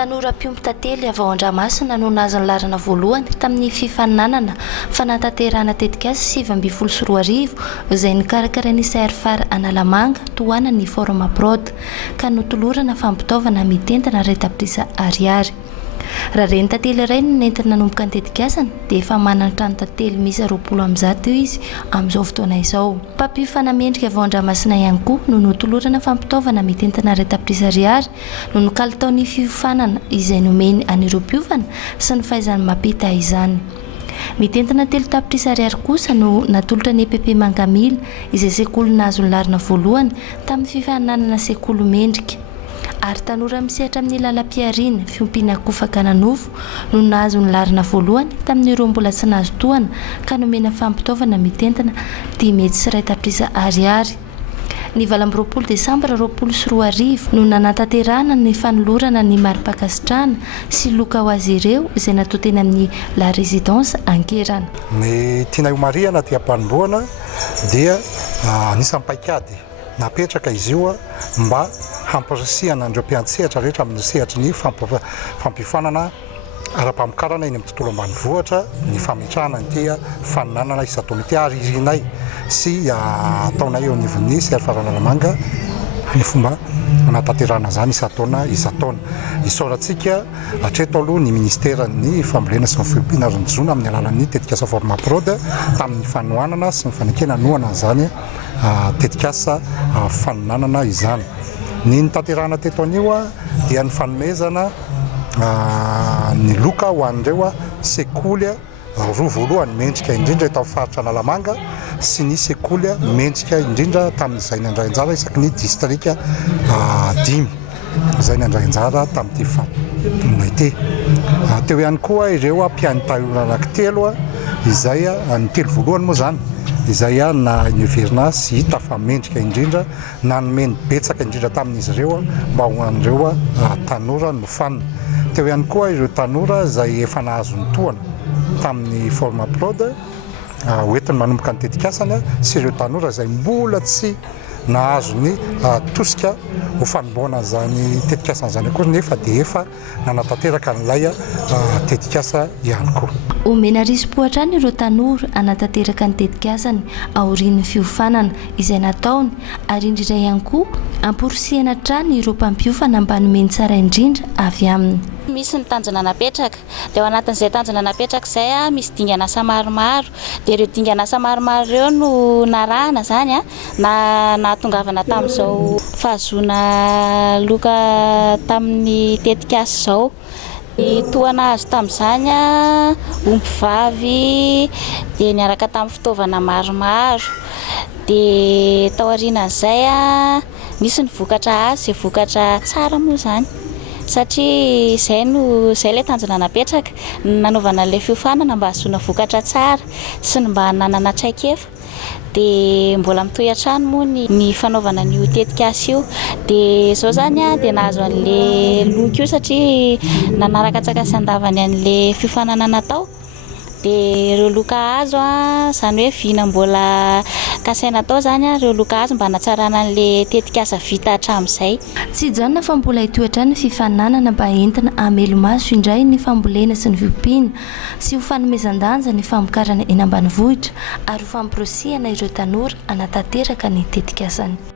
Tanora Piompitately avy ao Andramasina no nahazo ny larana voalohany tamin'ny fifaninanana fanatanterahana tetika azy 2024 izay nikarakarain'ny CRFAR Analamanga tohanan'ny forme prod ka notolorana fampitaovana mitentana retaprisa ariary. Raha reny tantely iray no nentina nanomboka ny tetikasany dia efa manana trano tantely misy 20 izy amin'izao fotoana izao. Mpampifana mendrika avy ao Andramasina ihany koa no notolorana fampitaovana mitentana retaprisa ariary no nokalitao ny fiofanana izay nomeny hoan'ireo mpiofana sy ny fahaizany mampita izany. Mitentana telo tapitrisa ariary kosa no natolotra ny EPP Mangamila izay sekoly nahazo ny larina voalohany tamin'ny fifaninanana sekoly mendrika. Ary tanora misehatra amin'ny lalam-piariana fiompiana kofaka nanofo no nahazo ny larina voalohany tamin'ireo mbola tsy nahazo tohana ka nomena fampitaovana mitentana 10 sy 1 tapitrisa ariary. Ny 20 Desambra 2024 no nanatanterahana ny fanolorana ny mari-pakasitrahana sy loka hoan'ireo izay natao teny amin'ny la résidence Ankerana. Ny tiana mariana dia mpanomboana dia anisan'ny paikady napetraka izy io mba hampirisihana andreo mpiantsehatra rehetra amin'ny sehatra ny fampifanana ara-pamokarana eny amin'ny tontolo ambanivohitra ny fametrahana ny faninanana isataona ty ary irinay sy ataonay eo anivon'ny CRFAR Analamanga ny fomba anatanterahana zany isataona isaorantsika hatreto aloha ny ministera ny fambolena sy ny fiompiana ronjona amin'ny alalan'ny tetikasa forme prod tamin'ny fanohanana sy ny fanekena nohana zany tetikasa faninanana izany. Ny tanterahana teto anio dia ny fanomezana ny loka hoan'ireo sekoly roa voalohany mendrika indrindra eto amin'ny faritra Analamanga sy ny sekoly mendrika indrindra tamin'izay ny andray anjara isaky ny distrika 5 izay ny andray anjara tamin'ity faninay ity. Teo ihany koa ireo mpiantaolana anankitelo izay ny telo voalohany moa zany izay na niverina sy hita fa mendrika indrindra na nomeny betsaka indrindra tamin'izy ireo mba ho an'ireo tanora nofanina. Teo ihany koa ireo tanora izay efa nahazo ny tohana tamin'ny forme prod hoentiny manomboka ny tetikasany sy ireo tanora izay mbola tsy nahazo ny tosika ho fanomboana zany tetikasany zany akory nefa dia efa nanatanteraka n'ilay tetikasa ihany koa. Omena risom-pohatra any ireo tanora anatanteraka ny tetikasany aorian'ny fiofanana izay nataony ary indrindra ihany koa amporisihana trano ireo mpampiofana mba nomeny tsara indrindra avy aminy. Misy ny tanjona napetraka dia ao anatin'izay tanjona napetraka izay misy asa maromaro dia ireo dingan'asa maromaro ireo no narahana zany na natongavana tamin'izao fahazoana loka tamin'ny tetikasa izao. Ny tohana azo tamin'izany ompivavy dia niaraka tamin'ny fitaovana maromaro dia tao aorianan'izay nisy ny vokatra azy vokatra tsara moa zany satria izay ilay tanjona napetraka nanaovana ilay fiofanana mba hahazoana vokatra tsara sy ny mba hananana traikefa dia mbola mitohy hatrany moa ny fanaovana ny tetikasa io dia izao zany dia nahazo an'ilay loka io satria nanaraka tsakasy andavany an'ilay fiofanana natao dia ireo loka azo zany hoe vina mbola kasaina tao zany ireo loka azo mba hanatsarana an'ilay tetikasa vita hatramin'izay. Tsy hijanona fa mbola hitoetra ny fifaninanana mba entina hamelomaso indray ny fambolena sy ny fiompiana sy ho fanomezan-danja ny famokarana eny ambanivohitra ary ho famporosihana ireo tanora anatanteraka ny tetikasany.